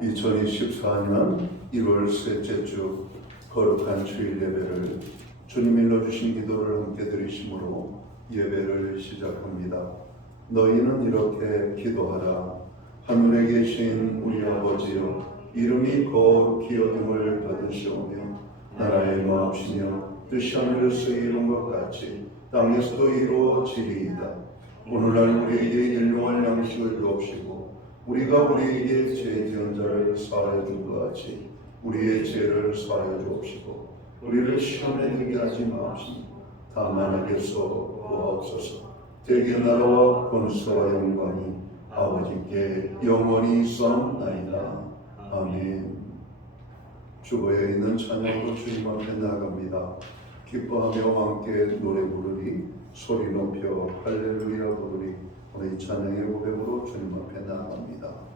2024년 1월 셋째 주 거룩한 주일 예배를 주님 일러주신 기도를 함께 드리심으로 예배를 시작합니다. 너희는 이렇게 기도하라. 하늘에 계신 우리 아버지여, 이름이 거룩히 여김을 받으시오며 나라의 마옵시며 뜻이 하늘에서 이룬 것 같이 땅에서도 이루어지리이다. 오늘날 우리에게 일용할 양식을 주옵시고 우리가 우리에게 죄 지은 자를 사하여 준 것 같이 우리의 죄를 사하여 주옵시고 우리를 시험에 들게 하지 마옵시며 다만 악에서 구하옵소서. 대개 나라와 권세와 영광이 아버지께 영원히 있사옵나이다. 아멘. 주보에 있는 찬양으로 주님 앞에 나아갑니다. 기뻐하며 함께 노래 부르리, 소리 높여 할렐루야 부르리. 오늘 이 찬양의 고백으로 주님 앞에 나아갑니다.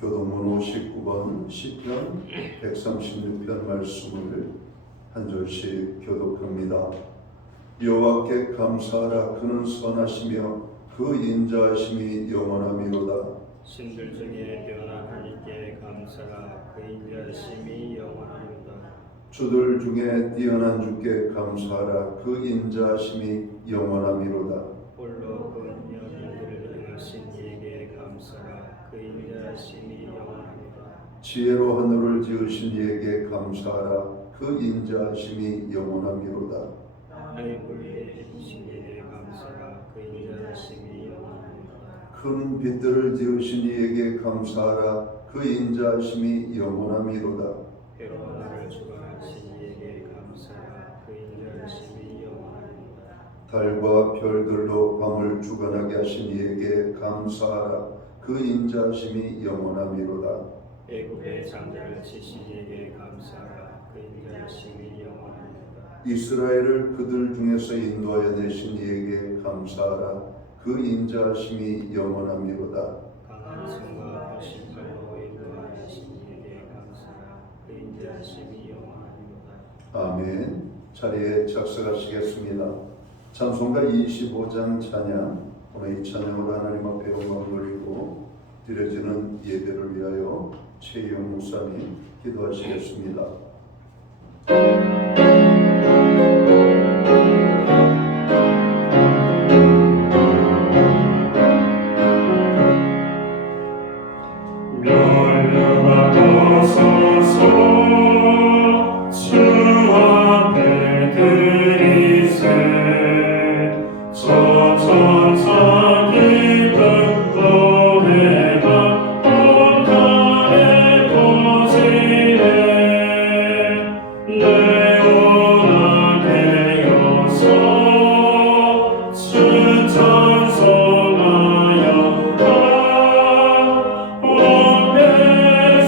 교동문 59번 시편 136편 말씀을 한 절씩 교독합니다. 여호와께 감사하라. 그는 선하시며 그 인자하심이 영원하미로다. 신들 중에 뛰어난 하나님께 감사라. 그 인자하심이 영원하미로다. 주들 중에 뛰어난 주께 감사하라. 그 인자하심이 영원하미로다. 홀로 그 연인들을 행하신 이에게 감사라. 그 인자하심이 영원하미로다. 지혜로 하늘을 지으신 이에게 감사하라. 그 인자하심이 영원하미로다. 땅의 뿌리에 계신 이에게 감사라. 그 인자하심이 영원하미로다. 큰 빛들을 지으신 이에게 감사하라. 그 인자하심이 영원하미로다. 해와 나를 주관하신 이에게 감사라. 그 인자하심이 영원하미로다. 달과 별들로 밤을 주관하게 하신 이에게 감사하라. 그 인자하심이 영원하미로다. 애굽의 장자를 치신 이에게 감사라. 그 인자하심이 영원하미로다. 이스라엘을 그들 중에서 인도하여 내신 이에게 감사하라. 그 인자하심이 영원하미로다. 강한 손과 펴신 팔로 인도하신 이에게 감사라. 그 인자하심이 영원하미로다. 아멘. 자리에 착석하시겠습니다. 찬송가 25장 찬양. 오늘 이 찬양으로 하나님 앞에 영광 돌리고 드려지는 예배를 위하여 최영 목사님 기도하시겠습니다.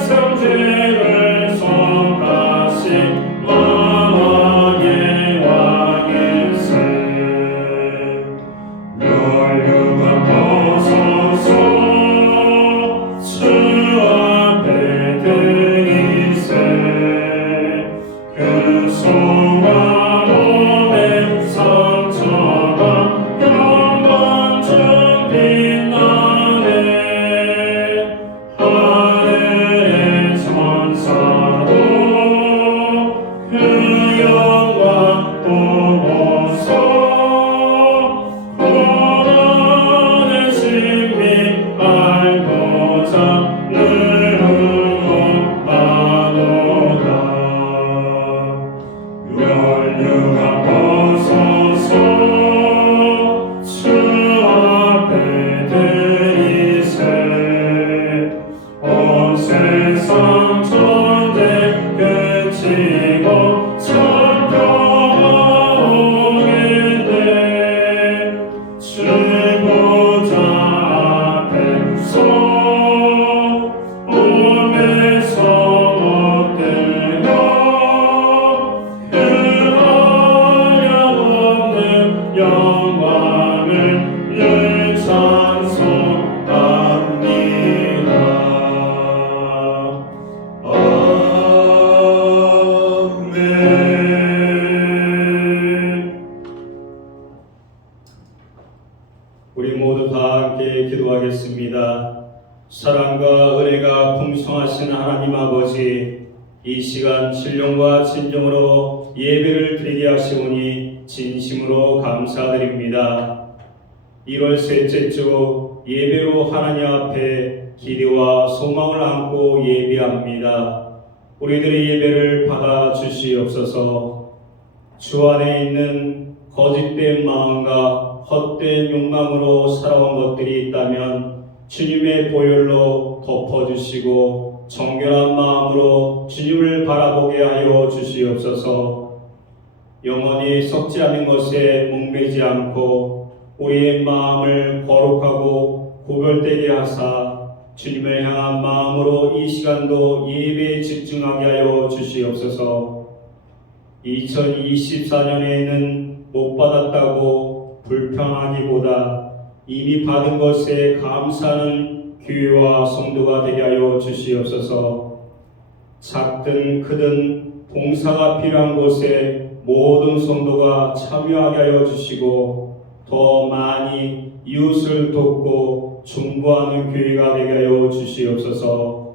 성죄를 속아 사랑과 은혜가 풍성하신 하나님 아버지, 이 시간 신령과 진정으로 예배를 드리게 하시오니 진심으로 감사드립니다. 1월 셋째 주 예배로 하나님 앞에 기대와 소망을 안고 예배합니다. 우리들의 예배를 받아 주시옵소서. 주 안에 있는 거짓된 마음과 헛된 욕망으로 살아온 것들이 있다면 주님의 보혈로 덮어주시고 정결한 마음으로 주님을 바라보게 하여 주시옵소서. 영원히 썩지 않은 것에 목매지 않고 우리의 마음을 거룩하고 구별되게 하사 주님을 향한 마음으로 이 시간도 예배에 집중하게 하여 주시옵소서. 2024년에는 못 받았다고 불평하기보다 이미 받은 것에 감사하는 교회와 성도가 되게 하여 주시옵소서. 작든 크든 봉사가 필요한 곳에 모든 성도가 참여하게 하여 주시고 더 많이 이웃을 돕고 중보하는 교회가 되게 하여 주시옵소서.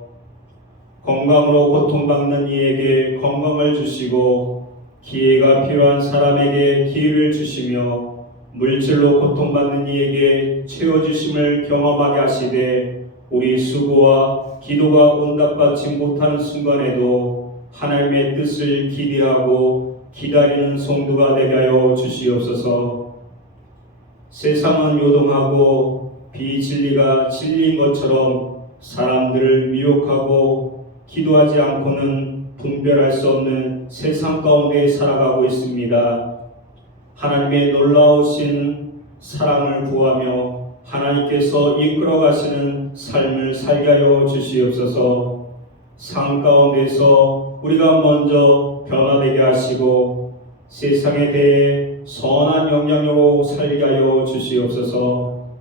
건강으로 고통받는 이에게 건강을 주시고 기회가 필요한 사람에게 기회를 주시며 물질로 고통받는 이에게 채워주심을 경험하게 하시되 우리 수고와 기도가 응답받지 못하는 순간에도 하나님의 뜻을 기대하고 기다리는 성도가 되게 하여 주시옵소서. 세상은 요동하고 비진리가 진리인 것처럼 사람들을 미혹하고 기도하지 않고는 분별할 수 없는 세상 가운데 살아가고 있습니다. 하나님의 놀라우신 사랑을 구하며 하나님께서 이끌어 가시는 삶을 살게 하여 주시옵소서. 삶 가운데서 우리가 먼저 변화되게 하시고 세상에 대해 선한 영향으로 살게 하여 주시옵소서.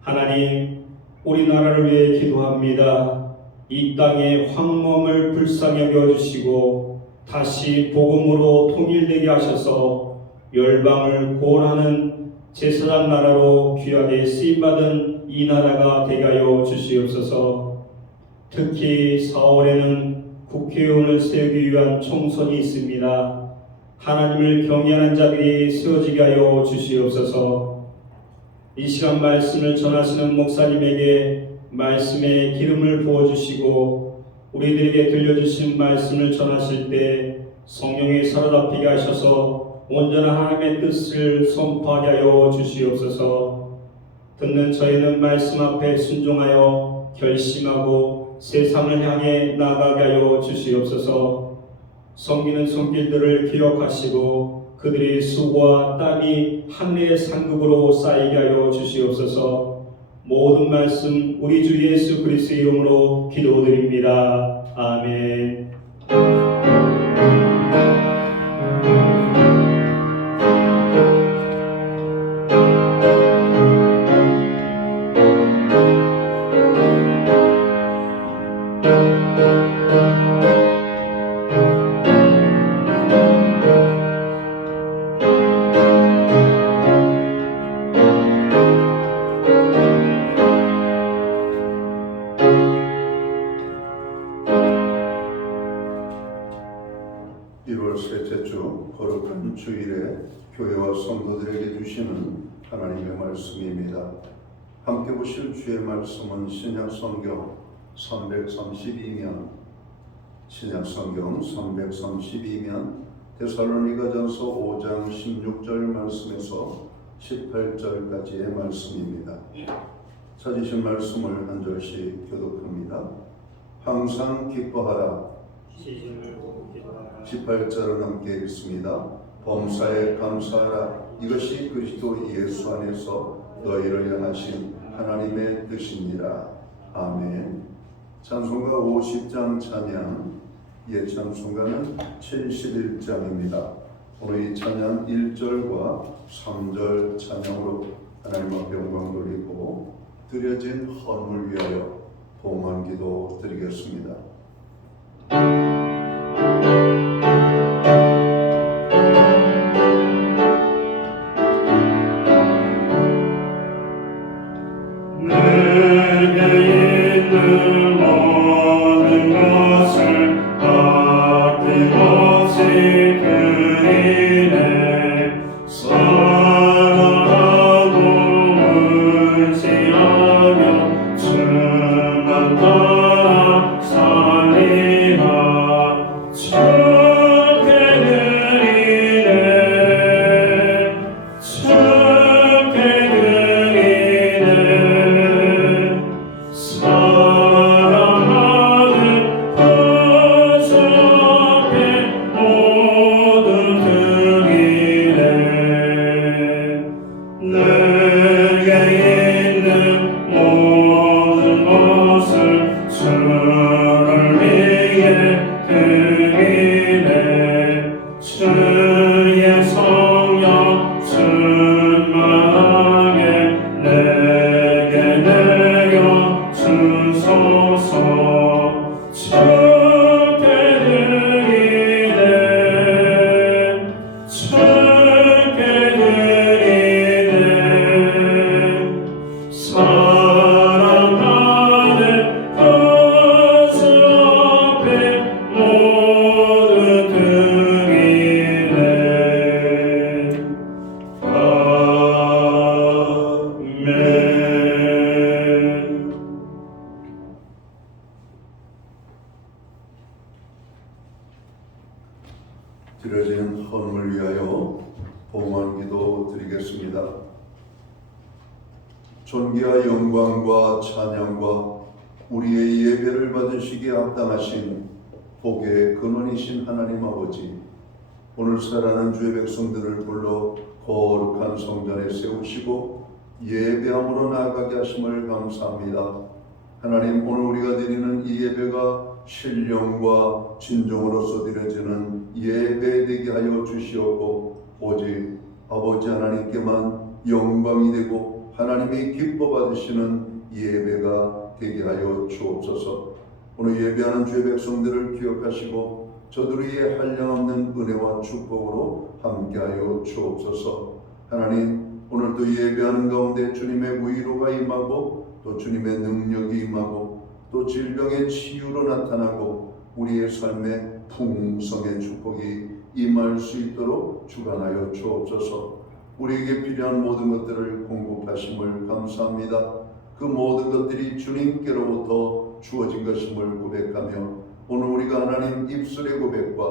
하나님, 우리나라를 위해 기도합니다. 이 땅의 황무함을 불쌍히 여겨주시고 다시 복음으로 통일되게 하셔서 열방을 구원하는 제사장 나라로 귀하게 쓰임받은 이 나라가 되게 하여 주시옵소서. 특히 4월에는 국회의원을 세우기 위한 총선이 있습니다. 하나님을 경외하는 자들이 세워지게 하여 주시옵소서. 이 시간 말씀을 전하시는 목사님에게 말씀의 기름을 부어주시고 우리들에게 들려주신 말씀을 전하실 때 성령이 사로잡히게 하셔서 온전한 하나님의 뜻을 선포하게 하여 주시옵소서. 듣는 저희는 말씀 앞에 순종하여 결심하고 세상을 향해 나아가게 하여 주시옵소서. 섬기는 손길들을 기억하시고 그들의 수고와 땀이 하늘의 상급으로 쌓이게 하여 주시옵소서. 모든 말씀 우리 주 예수 그리스도의 이름으로 기도드립니다. 아멘. 거룩한 주일에 교회와 성도들에게 주시는 하나님의 말씀입니다. 함께 보실 주의 말씀은 신약성경 332면 신약성경 332면 데살로니가전서 5장 16절 말씀에서 18절까지의 말씀입니다. 찾으신 말씀을 한 절씩 교독합니다. 항상 기뻐하라. 18절은 함께 읽습니다. 범사에 감사하라. 이것이 그리스도 예수 안에서 너희를 향하신 하나님의 뜻이니라. 아멘. 찬송가 50장 찬양, 옛 찬송가는 71장입니다. 오늘 이 찬양 1절과 3절 찬양으로 하나님 앞에 영광 돌리고 드려진 헌을 위하여 봉헌 기도 드리겠습니다. 내게 주를 위해 드리네 주의 성령 충만하게 내게 내려 주소서 주께 드리네 주께 드리네 사랑하는 가슴 앞에 모두 드리네 아멘. 드려진 헌금을 위하여 봉헌기도 드리겠습니다. 존귀와 영광과 찬양과 우리의 예배를 받으시기에 합당하신 복의 근원이신 하나님 아버지, 오늘 살아난 주의 백성들을 불러 거룩한 성전에 세우시고 예배함으로 나아가게 하심을 감사합니다. 하나님, 오늘 우리가 드리는 이 예배가 신령과 진정으로서 드려지는 예배 되게 하여 주시옵고, 오직 아버지 하나님께만 영광이 되고 하나님이 기뻐 받으시는 예배가 되게 하여 주옵소서. 오늘 예배하는 주의 백성들을 기억하시고 저들 위에 한량없는 은혜와 축복으로 함께하여 주옵소서. 하나님, 오늘도 예배하는 가운데 주님의 위로가 임하고 또 주님의 능력이 임하고 또 질병의 치유로 나타나고 우리의 삶에 풍성의 축복이 임할 수 있도록 주관하여 주옵소서. 우리에게 필요한 모든 것들을 공급하심을 감사합니다. 그 모든 것들이 주님께로부터 주어진 것임을 고백하며 오늘 우리가 하나님 입술의 고백과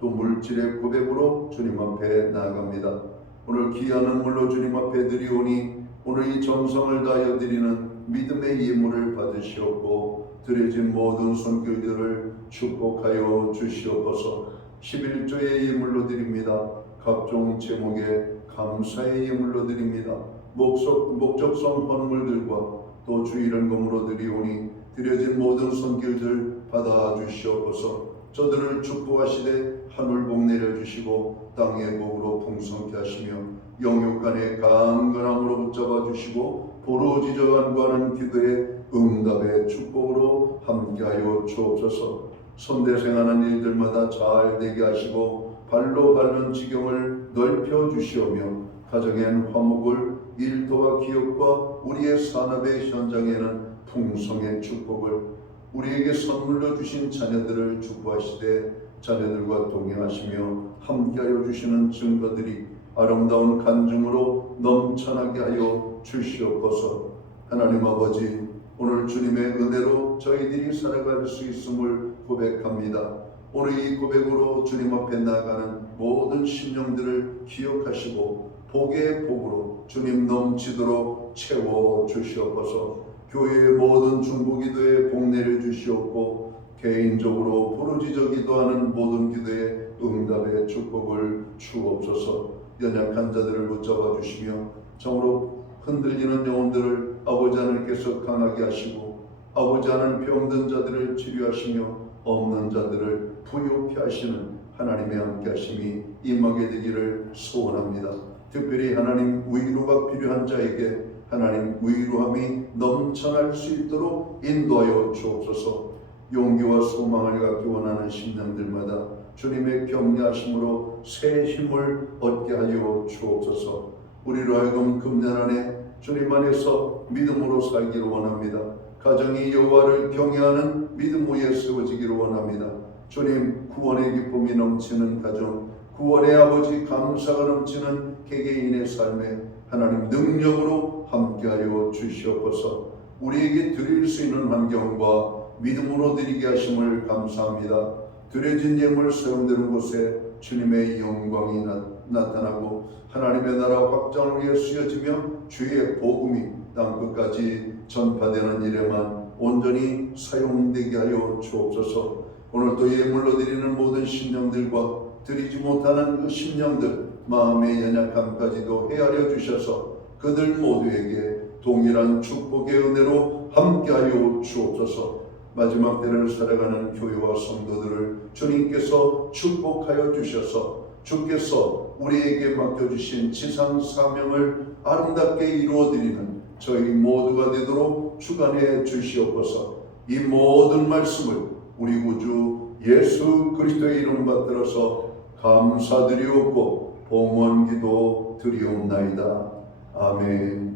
또 물질의 고백으로 주님 앞에 나아갑니다. 오늘 귀한 은물로 주님 앞에 드리오니 오늘 이 정성을 다하여 드리는 믿음의 예물을 받으시옵고 드려진 모든 손길들을 축복하여 주시옵소서. 11조의 예물로 드립니다. 각종 제목에 감사의 예물로 드립니다. 목적성 헌물들과 또 주일은 금으로 드리오니 드려진 모든 손길들 받아주시옵소서. 저들을 축복하시되 하늘복 내려주시고 땅의 복으로 풍성케 하시며 영육간의 강건함으로 붙잡아 주시고 부르짖어 간구하는 기도의 응답의 축복으로 함께하여 주옵소서. 선대생하는 일들마다 잘 되게 하시고 발로 밟는 지경을 넓혀 주시오며 가정엔 화목을, 일터와 기업과 우리의 산업의 현장에는 풍성의 축복을, 우리에게 선물로 주신 자녀들을 축복하시되 자녀들과 동행하시며 함께하여 주시는 증거들이 아름다운 간증으로 넘쳐나게 하여 주시옵소서. 하나님 아버지, 오늘 주님의 은혜로 저희들이 살아갈 수 있음을 고백합니다. 오늘 이 고백으로 주님 앞에 나아가는 모든 심령들을 기억하시고 복의 복으로 주님 넘치도록 채워 주시옵소서. 교회의 모든 중보기도에 복 내려 주시옵고 개인적으로 부르짖어 기도하는 모든 기도에 응답의 축복을 주옵소서. 연약한 자들을 붙잡아 주시며 정으로 흔들리는 영혼들을 아버지 하나님께서 강하게 하시고 아버지 하나님 병든 자들을 치료하시며 없는 자들을 부유케 하시는 하나님의 함께 하심이 임하게 되기를 소원합니다. 특별히 하나님 위로가 필요한 자에게 하나님 위로함이 넘쳐날 수 있도록 인도하여 주옵소서. 용기와 소망을 갖기 원하는 심령들마다 주님의 격려하심으로 새 힘을 얻게 하여 주옵소서. 우리로 하여금 금년 안에 주님 안에서 믿음으로 살기를 원합니다. 가정이 여호와를 경외하는 믿음 위에 세워지기를 원합니다. 주님, 구원의 기쁨이 넘치는 가정, 구원의 아버지 감사가 넘치는 개개인의 삶에 하나님 능력으로 함께하여 주시옵소서. 우리에게 드릴 수 있는 환경과 믿음으로 드리게 하심을 감사합니다. 드려진 예물 사용되는 곳에 주님의 영광이 나타나고 하나님의 나라 확장을 위해 쓰여지며 주의 복음이 땅끝까지 전파되는 일에만 온전히 사용되게 하여 주옵소서. 오늘 또 예물로 드리는 모든 심령들과 드리지 못하는 그 심령들 마음의 연약함까지도 헤아려 주셔서 그들 모두에게 동일한 축복의 은혜로 함께하여 주옵소서. 마지막 때를 살아가는 교회와 성도들을 주님께서 축복하여 주셔서 주께서 우리에게 맡겨주신 지상 사명을 아름답게 이루어드리는 저희 모두가 되도록 주관해 주시옵소서. 이 모든 말씀을 우리 구주 예수 그리스도의 이름 받들어서 감사드리옵고 봉헌기도 드리옵나이다. 아멘.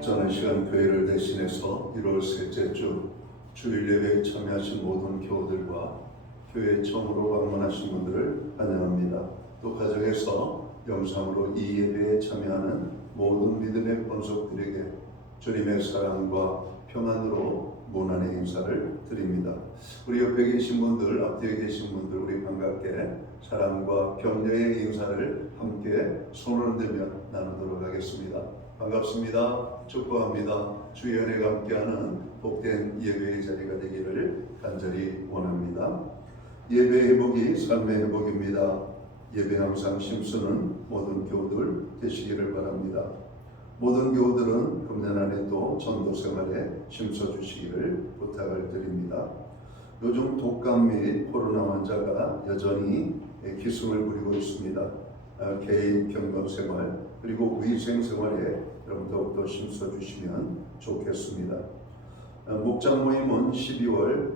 저는 시간 교회를 대신해서 1월 셋째 주 주일 예배에 참여하신 모든 교우들과 교회 처음으로 방문하신 분들을 환영합니다. 또 가정에서 영상으로 이 예배에 참여하는 모든 믿음의 본속들에게 주님의 사랑과 평안으로 문안의 인사를 드립니다. 우리 옆에 계신 분들, 앞뒤에 계신 분들 우리 반갑게 사랑과 격려의 인사를 함께 손을 흔들며 나누도록 하겠습니다. 반갑습니다. 축복합니다. 주의 은혜가 함께하는 복된 예배의 자리가 되기를 간절히 원합니다. 예배 회복이 삶의 회복입니다. 예배 항상 힘쓰는 모든 교우들 되시기를 바랍니다. 모든 교우들은 금년 안에도 전도 생활에 힘써 주시기를 부탁을 드립니다. 요즘 독감 및 코로나 환자가 여전히 기승을 부리고 있습니다. 개인 경건 생활 그리고 위생 생활에 여러분 더욱더 힘써 주시면 좋겠습니다. 목장 모임은 12월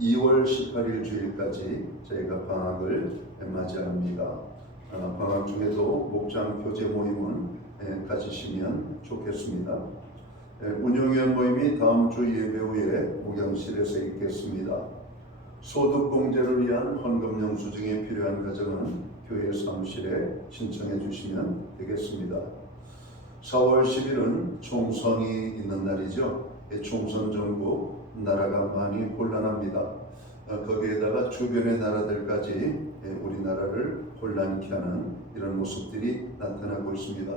2월 18일 주일까지 저희가 방학을 맞이합니다. 방학 중에도 목장 교제 모임은 가지시면 좋겠습니다. 운영위원 모임이 다음 주 예배 후에 목양실에서 있겠습니다. 소득공제를 위한 헌금 영수증이 필요한 가정은 교회 사무실에 신청해 주시면 되겠습니다. 4월 10일은 총선이 있는 날이죠. 총선 전국 나라가 많이 혼란합니다. 거기에다가 주변의 나라들까지 우리나라를 혼란케 하는 이런 모습들이 나타나고 있습니다.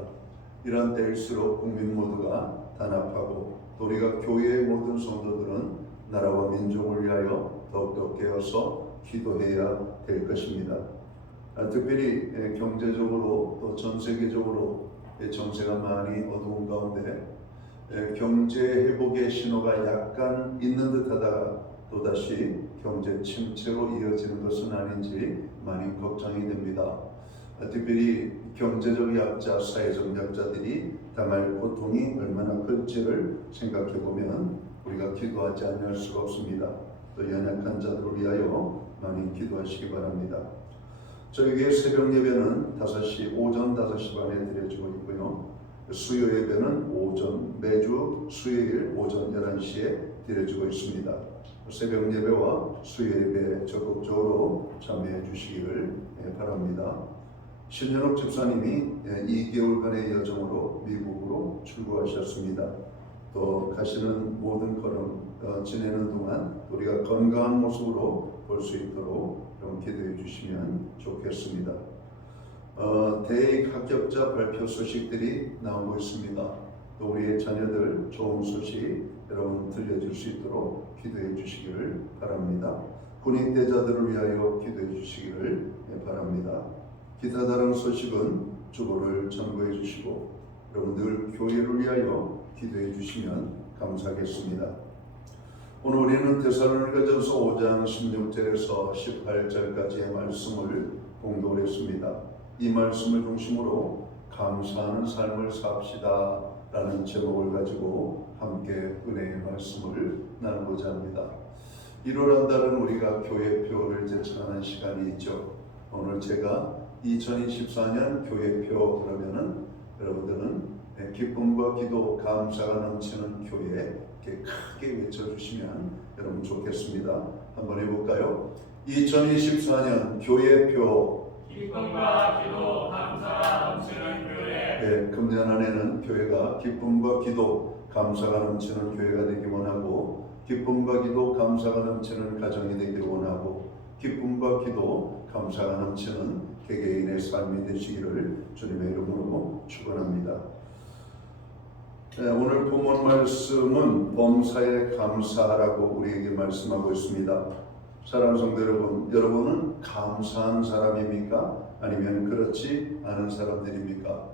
이런 때일수록 국민 모두가 단합하고 또 우리가 교회의 모든 성도들은 나라와 민족을 위하여 더욱더 깨어서 기도해야 될 것입니다. 특별히 경제적으로 또 전 세계적으로 정세가 많이 어두운 가운데 경제 회복의 신호가 약간 있는 듯하다가 또다시 경제 침체로 이어지는 것은 아닌지 많이 걱정이 됩니다. 특별히 경제적 약자, 사회적 약자들이 당할 고통이 얼마나 클지를 생각해 보면 우리가 기도하지 않을 수가 없습니다. 또 연약한 자들을 위하여 많이 기도하시기 바랍니다. 저희 교회 새벽 예배는 5시, 오전 5시 반에 드려지고 있고요. 수요 예배는 매주 수요일 오전 11시에 드려지고 있습니다. 새벽 예배와 수요 예배에 적극적으로 참여해 주시기를 바랍니다. 신현옥 집사님이 2개월간의 여정으로 미국으로 출국하셨습니다. 또 가시는 모든 걸음 지내는 동안 우리가 건강한 모습으로 볼 수 있도록 좀 기도해 주시면 좋겠습니다. 대학 합격자 발표 소식들이 나오고 있습니다. 또 우리의 자녀들 좋은 소식 여러분 들려줄 수 있도록 기도해 주시기를 바랍니다. 군인대자들을 위하여 기도해 주시기를 바랍니다. 기타 다른 소식은 주보를 참고해 주시고 여러분들 교회를 위하여 기도해 주시면 감사하겠습니다. 오늘 우리는 데살로니가전서 5장 16절에서 18절까지의 말씀을 공독을 했습니다. 이 말씀을 중심으로 감사하는 삶을 삽시다 라는 제목을 가지고 함께 은혜의 말씀을 나누고자 합니다. 1월 한 달은 우리가 교회표를 제청하는 시간이 있죠. 오늘 제가 2024년 교회표 그러면은 여러분들은 기쁨과 기도, 감사가 넘치는 교회 이렇게 크게 외쳐주시면 여러분 좋겠습니다. 한번 해볼까요? 2024년 교회표 기쁨과 기도, 감사가 넘치는 교회. 금년 안에는 교회가 기쁨과 기도, 감사가 넘치는 교회가 되기 원하고 기쁨과 기도, 감사가 넘치는 가정이 되기를 원하고 기쁨과 기도, 감사가 넘치는 개개인의 삶이 되시기를 주님의 이름으로 축원합니다. 오늘 본문 말씀은 범사에 감사라고 우리에게 말씀하고 있습니다. 사랑하는 성도 여러분, 여러분은 감사한 사람입니까? 아니면 그렇지 않은 사람들입니까?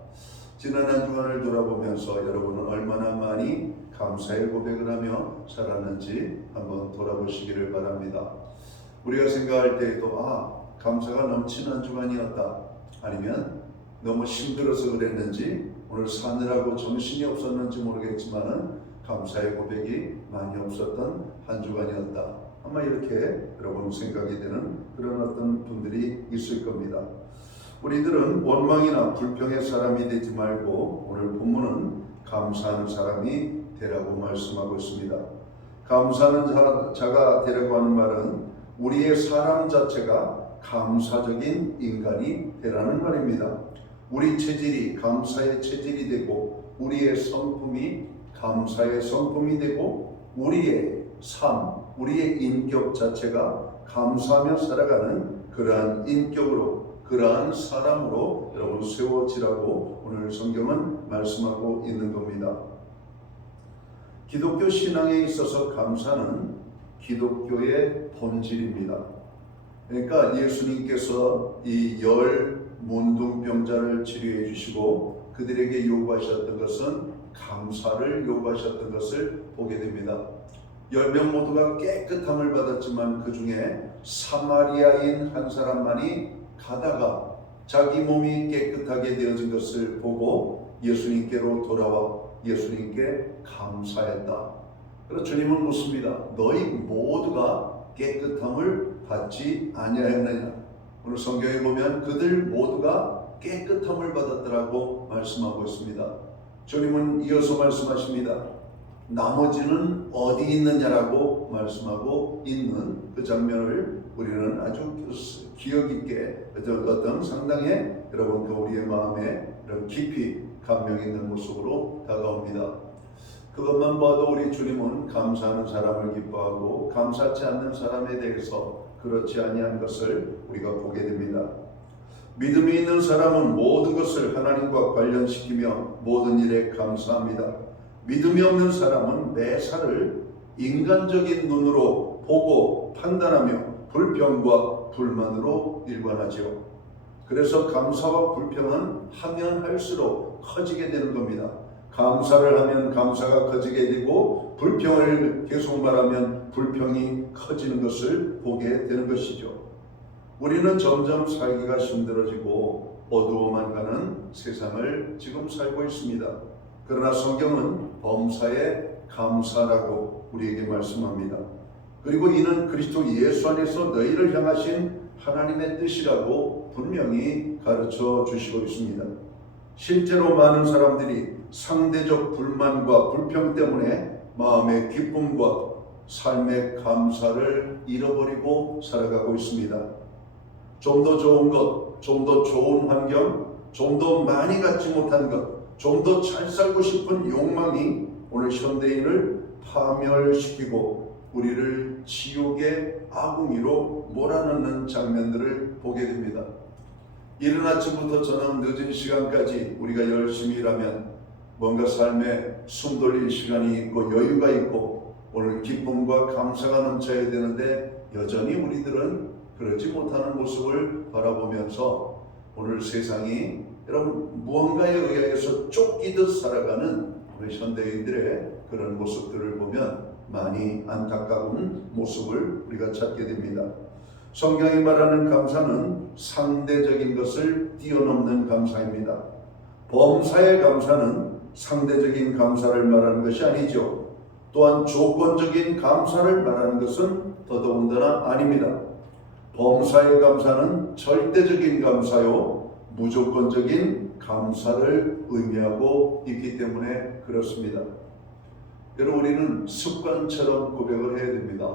지난 한 주간을 돌아보면서 여러분은 얼마나 많이 감사의 고백을 하며 살았는지 한번 돌아보시기를 바랍니다. 우리가 생각할 때에도 감사가 넘치는 한 주간이었다. 아니면 너무 힘들어서 그랬는지 오늘 사느라고 정신이 없었는지 모르겠지만 감사의 고백이 많이 없었던 한 주간이었다. 아마 이렇게 여러분 생각이 되는 그런 어떤 분들이 있을 겁니다. 우리들은 원망이나 불평의 사람이 되지 말고 오늘 본문은 감사하는 사람이 되라고 말씀하고 있습니다. 감사하는 자가 되라고 하는 말은 우리의 사람 자체가 감사적인 인간이 되라는 말입니다. 우리 체질이 감사의 체질이 되고 우리의 성품이 감사의 성품이 되고 우리의 삶, 우리의 인격 자체가 감사하며 살아가는 그러한 인격으로 그러한 사람으로 여러분 세워지라고 오늘 성경은 말씀하고 있는 겁니다. 기독교 신앙에 있어서 감사는 기독교의 본질입니다. 그러니까 예수님께서 이 10 문둥병자를 치료해 주시고 그들에게 요구하셨던 것은 감사를 요구하셨던 것을 보게 됩니다. 10명 모두가 깨끗함을 받았지만 그 중에 사마리아인 한 사람만이 가다가 자기 몸이 깨끗하게 되어진 것을 보고 예수님께로 돌아와 예수님께 감사했다. 그래서 주님은 묻습니다. 너희 모두가 깨끗함을 받지 아니하였느냐? 오늘 성경에 보면 그들 모두가 깨끗함을 받았더라고 말씀하고 있습니다. 주님은 이어서 말씀하십니다. 나머지는 어디 있느냐라고 말씀하고 있는 그 장면을 우리는 아주 기억 있게 어떤 상당히 여러분 우리의 마음에 깊이 감명 있는 모습으로 다가옵니다. 그것만 봐도 우리 주님은 감사하는 사람을 기뻐하고 감사치 않는 사람에 대해서 그렇지 아니한 것을 우리가 보게 됩니다. 믿음이 있는 사람은 모든 것을 하나님과 관련시키며 모든 일에 감사합니다. 믿음이 없는 사람은 매사를 인간적인 눈으로 보고 판단하며 불평과 불만으로 일관하죠. 그래서 감사와 불평은 하면 할수록 커지게 되는 겁니다. 감사를 하면 감사가 커지게 되고 불평을 계속 말하면 불평이 커지는 것을 보게 되는 것이죠. 우리는 점점 살기가 힘들어지고 어두워만 가는 세상을 지금 살고 있습니다. 그러나 성경은 범사에 감사라고 우리에게 말씀합니다. 그리고 이는 그리스도 예수 안에서 너희를 향하신 하나님의 뜻이라고 분명히 가르쳐 주시고 있습니다. 실제로 많은 사람들이 상대적 불만과 불평 때문에 마음의 기쁨과 삶의 감사를 잃어버리고 살아가고 있습니다. 좀 더 좋은 것, 좀 더 좋은 환경, 좀 더 많이 갖지 못한 것, 좀 더 잘 살고 싶은 욕망이 오늘 현대인을 파멸시키고 우리를 지옥의 아궁이로 몰아넣는 장면들을 보게 됩니다. 이른 아침부터 저녁 늦은 시간까지 우리가 열심히 일하면 뭔가 삶에 숨 돌릴 시간이 있고 여유가 있고 오늘 기쁨과 감사가 넘쳐야 되는데 여전히 우리들은 그러지 못하는 모습을 바라보면서 오늘 세상이 여러분 무언가에 의해서 쫓기듯 살아가는 우리 현대인들의 그런 모습들을 보면 많이 안타까운 모습을 우리가 찾게 됩니다. 성경이 말하는 감사는 상대적인 것을 뛰어넘는 감사입니다. 범사의 감사는 상대적인 감사를 말하는 것이 아니죠. 또한 조건적인 감사를 말하는 것은 더더군다나 아닙니다. 범사의 감사는 절대적인 감사요 무조건적인 감사를 의미하고 있기 때문에 그렇습니다. 여러분 우리는 습관처럼 고백을 해야 됩니다.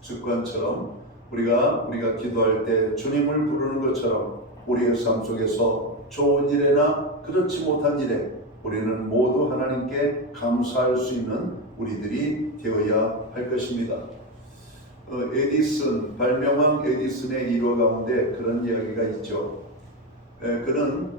습관처럼 우리가 기도할 때 주님을 부르는 것처럼 우리의 삶 속에서 좋은 일에나 그렇지 못한 일에 우리는 모두 하나님께 감사할 수 있는 우리들이 되어야 할 것입니다. 에디슨, 발명왕 에디슨의 일화 가운데 그런 이야기가 있죠. 그는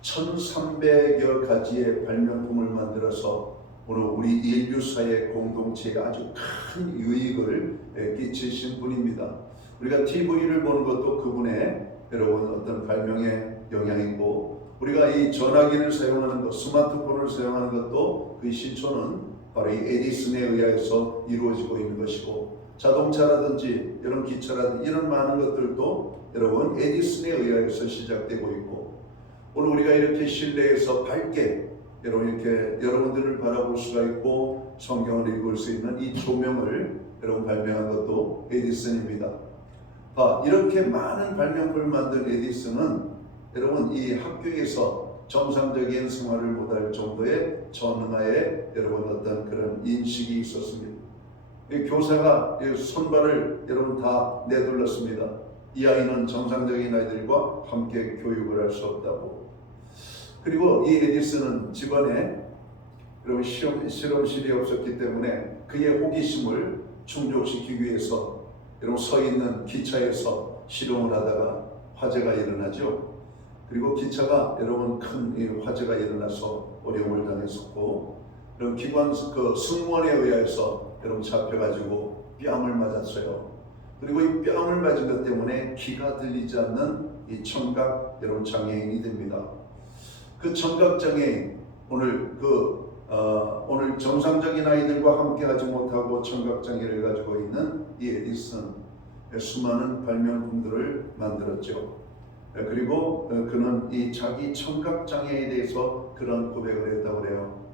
1300여 가지의 발명품을 만들어서 오늘 우리 인류사의 공동체에 아주 큰 유익을 끼치신 분입니다. 우리가 TV를 보는 것도 그분의 여러분 어떤 발명의 영향이고, 우리가 이 전화기를 사용하는 것, 스마트폰을 사용하는 것도 그 시초는 바로 이 에디슨에 의해서 이루어지고 있는 것이고, 자동차라든지 이런 기차라든지 이런 많은 것들도 여러분 에디슨에 의해서 시작되고 있고, 오늘 우리가 이렇게 실내에서 밝게 여러분 이렇게 여러분들을 바라볼 수가 있고 성경을 읽을 수 있는 이 조명을 여러분 발명한 것도 에디슨입니다. 이렇게 많은 발명품을 만든 에디슨은 여러분 이 학교에서 정상적인 생활을 못할 정도의 전화에 여러분 어떤 그런 인식이 있었습니다. 교사가 손발을 여러분 다 내둘렀습니다. 이 아이는 정상적인 아이들과 함께 교육을 할 수 없다고. 그리고 이 에디슨은 집안에 여러분 실험실이 없었기 때문에 그의 호기심을 충족시키기 위해서 여러분 서 있는 기차에서 실험을 하다가 화재가 일어나죠. 그리고 기차가 여러분 큰 화재가 일어나서 어려움을 당했었고, 그럼 기관 그 승무원에 의해서 여러분 잡혀가지고 뺨을 맞았어요. 그리고 이 뺨을 맞은 것 때문에 귀가 들리지 않는 이 청각 여러분 장애인이 됩니다. 그 청각 장애인 오늘 오늘 정상적인 아이들과 함께하지 못하고 청각 장애를 가지고 있는 이 에디슨 수많은 발명품들을 만들었죠. 그리고 그는 이 자기 청각 장애에 대해서 그런 고백을 했다고 그래요.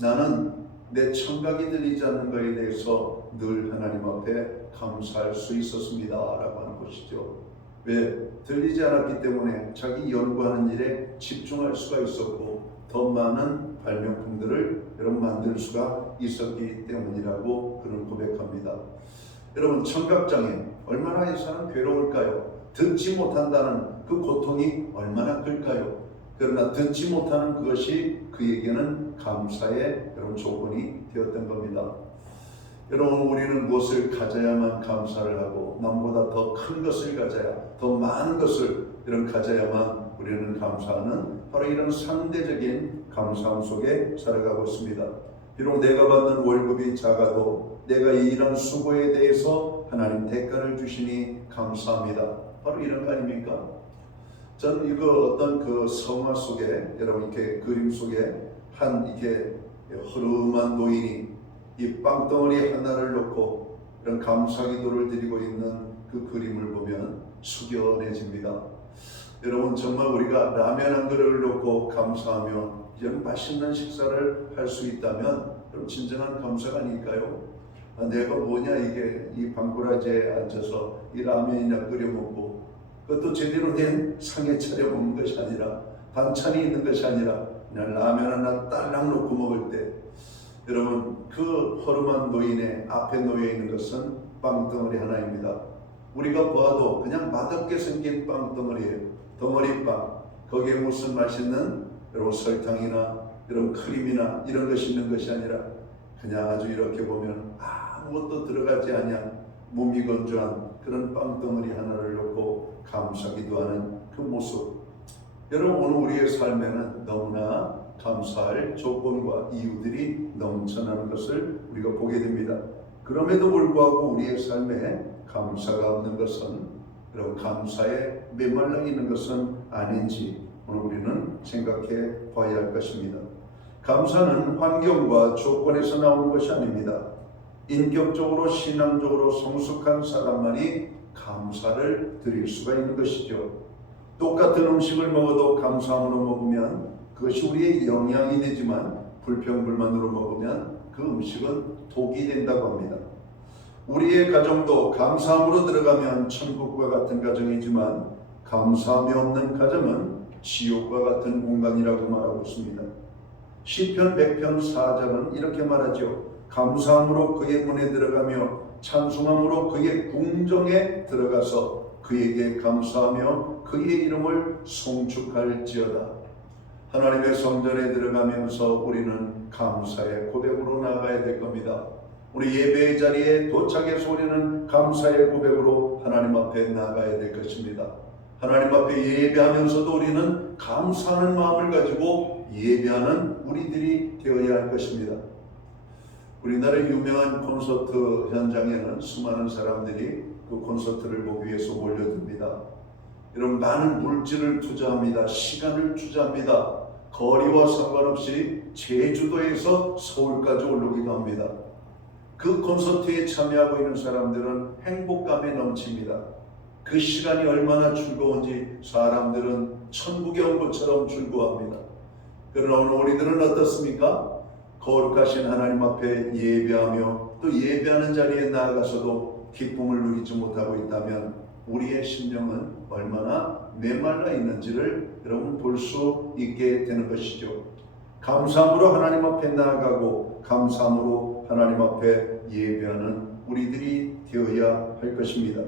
나는 내 청각이 들리지 않는 것에 대해서 늘 하나님 앞에 감사할 수 있었습니다 라고 하는 것이죠. 왜? 들리지 않았기 때문에 자기 연구하는 일에 집중할 수가 있었고 더 많은 발명품들을 여러분 만들 수가 있었기 때문이라고 그는 고백합니다. 여러분 청각장애 얼마나 해서는 괴로울까요? 듣지 못한다는 그 고통이 얼마나 클까요? 그러나 듣지 못하는 그것이 그에게는 감사의 여러분 조건이 되었던 겁니다. 여러분 우리는 무엇을 가져야만 감사를 하고 남보다 더 큰 것을 가져야, 더 많은 것을 이런 가져야만 우리는 감사하는 바로 이런 상대적인 감사함 속에 살아가고 있습니다. 비록 내가 받는 월급이 작아도 내가 이 일한 수고에 대해서 하나님 대가를 주시니 감사합니다. 바로 이런 거 아닙니까? 저는 이거 어떤 그 성화 속에 여러분 이렇게 그림 속에 한 이렇게 허름한 노인이 이 빵덩어리 하나를 놓고 이런 감사 기도를 드리고 있는 그 그림을 보면 숙연해집니다. 여러분 정말 우리가 라면 한 그릇을 놓고 감사하며 이런 맛있는 식사를 할 수 있다면 그럼 진정한 감사가 아닐까요? 내가 뭐냐 이게 이 방구라지에 앉아서 이 라면이나 끓여 먹고 그것도 제대로 된 상에 차려 먹는 것이 아니라 반찬이 있는 것이 아니라 그냥 라면 하나 딸랑 놓고 먹을 때 여러분 그 허름한 노인의 앞에 놓여 있는 것은 빵덩어리 하나입니다. 우리가 봐도 그냥 맛없게 생긴 빵덩어리예요. 덩어리빵. 거기에 무슨 맛있는 여러분 설탕이나 이런 크림이나 이런 것이 있는 것이 아니라 그냥 아주 이렇게 보면 아무것도 들어가지 않냐 무미건조한 그런 빵덩어리 하나를 놓고 감사기도 하는 그 모습. 여러분 오늘 우리의 삶에는 너무나 감사할 조건과 이유들이 넘쳐나는 것을 우리가 보게 됩니다. 그럼에도 불구하고 우리의 삶에 감사가 없는 것은 여러분 감사에 메말라 있는 것은 아닌지 오늘 우리는 생각해 봐야 할 것입니다. 감사는 환경과 조건에서 나오는 것이 아닙니다. 인격적으로 신앙적으로 성숙한 사람만이 감사를 드릴 수가 있는 것이죠. 똑같은 음식을 먹어도 감사함으로 먹으면 그것이 우리의 영양이 되지만 불평불만으로 먹으면 그 음식은 독이 된다고 합니다. 우리의 가정도 감사함으로 들어가면 천국과 같은 가정이지만 감사함이 없는 가정은 지옥과 같은 공간이라고 말하고 있습니다. 시편 100편 4절은 이렇게 말하죠. 감사함으로 그의 문에 들어가며 찬송함으로 그의 궁정에 들어가서 그에게 감사하며 그의 이름을 송축할지어다. 하나님의 성전에 들어가면서 우리는 감사의 고백으로 나아가야 될 겁니다. 우리 예배의 자리에 도착해서 우리는 감사의 고백으로 하나님 앞에 나가야 될 것입니다. 하나님 앞에 예배하면서도 우리는 감사하는 마음을 가지고 예배하는 우리들이 되어야 할 것입니다. 우리나라의 유명한 콘서트 현장에는 수많은 사람들이 그 콘서트를 보기 위해서 몰려듭니다. 여러분, 많은 물질을 투자합니다. 시간을 투자합니다. 거리와 상관없이 제주도에서 서울까지 오르기도 합니다. 그 콘서트에 참여하고 있는 사람들은 행복감에 넘칩니다. 그 시간이 얼마나 즐거운지 사람들은 천국에 온 것처럼 즐거워합니다. 그러나 오늘 우리들은 어떻습니까? 거룩하신 하나님 앞에 예배하며 또 예배하는 자리에 나아가서도 기쁨을 누리지 못하고 있다면 우리의 심령은 얼마나 메말라 있는지를 여러분 볼 수 있게 되는 것이죠. 감사함으로 하나님 앞에 나아가고 감사함으로 하나님 앞에 예배하는 우리들이 되어야 할 것입니다.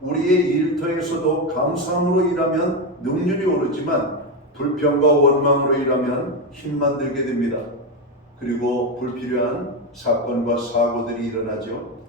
우리의 일터에서도 감사함으로 일하면 능률이 오르지만 불평과 원망으로 일하면 힘만 들게 됩니다. 그리고 불필요한 사건과 사고들이 일어나죠.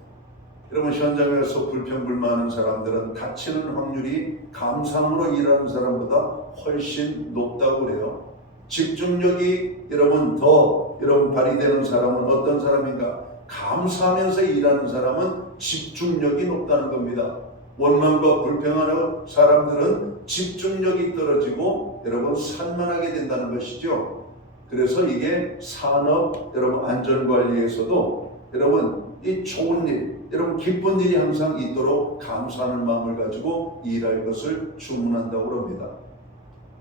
여러분, 현장에서 불평불만하는 사람들은 다치는 확률이 감사함으로 일하는 사람보다 훨씬 높다고 그래요. 집중력이 여러분 발휘되는 사람은 어떤 사람인가? 감사하면서 일하는 사람은 집중력이 높다는 겁니다. 원망과 불평하는 사람들은 집중력이 떨어지고 여러분 산만하게 된다는 것이죠. 그래서 이게 산업 여러분 안전관리에서도 여러분 이 좋은 일, 여러분 기쁜 일이 항상 있도록 감사하는 마음을 가지고 일할 것을 주문한다고 합니다.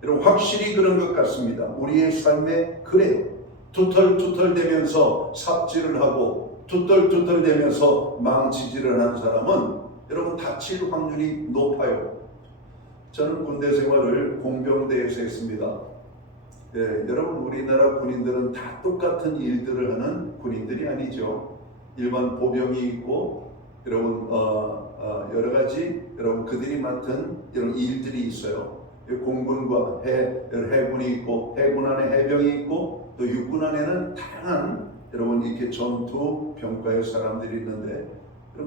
여러분 확실히 그런 것 같습니다. 우리의 삶에 그래요. 투털투털대면서 삽질을 하고 투털투털대면서 망치질을 하는 사람은 여러분 다칠 확률이 높아요. 저는 군대 생활을 공병대에서 했습니다. 여러분 우리나라 군인들은 다 똑같은 일들을 하는 군인들이 아니죠. 일반 보병이 있고 여러분 여러 가지 여러분 그들이 맡은 이런 일들이 있어요. 공군과 해군이 있고 해군 안에 해병이 있고 또 육군 안에는 다양한 여러분 이렇게 전투 병과의 사람들이 있는데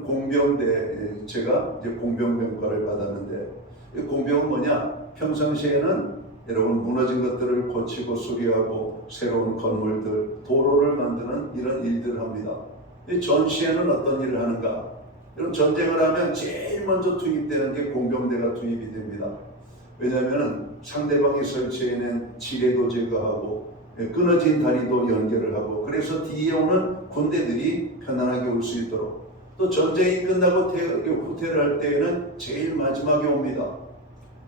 공병대 제가 이제 공병병과를 받았는데 공병은 뭐냐? 평상시에는 여러분 무너진 것들을 고치고 수리하고 새로운 건물들, 도로를 만드는 이런 일들을 합니다. 이 전시에는 어떤 일을 하는가? 이런 전쟁을 하면 제일 먼저 투입되는 게 공병대가 투입이 됩니다. 왜냐하면 상대방이 설치해낸 지뢰도 제거하고 끊어진 다리도 연결을 하고 그래서 뒤에 오는 군대들이 편안하게 올 수 있도록 또 전쟁이 끝나고 후퇴를 할 때에는 제일 마지막에 옵니다.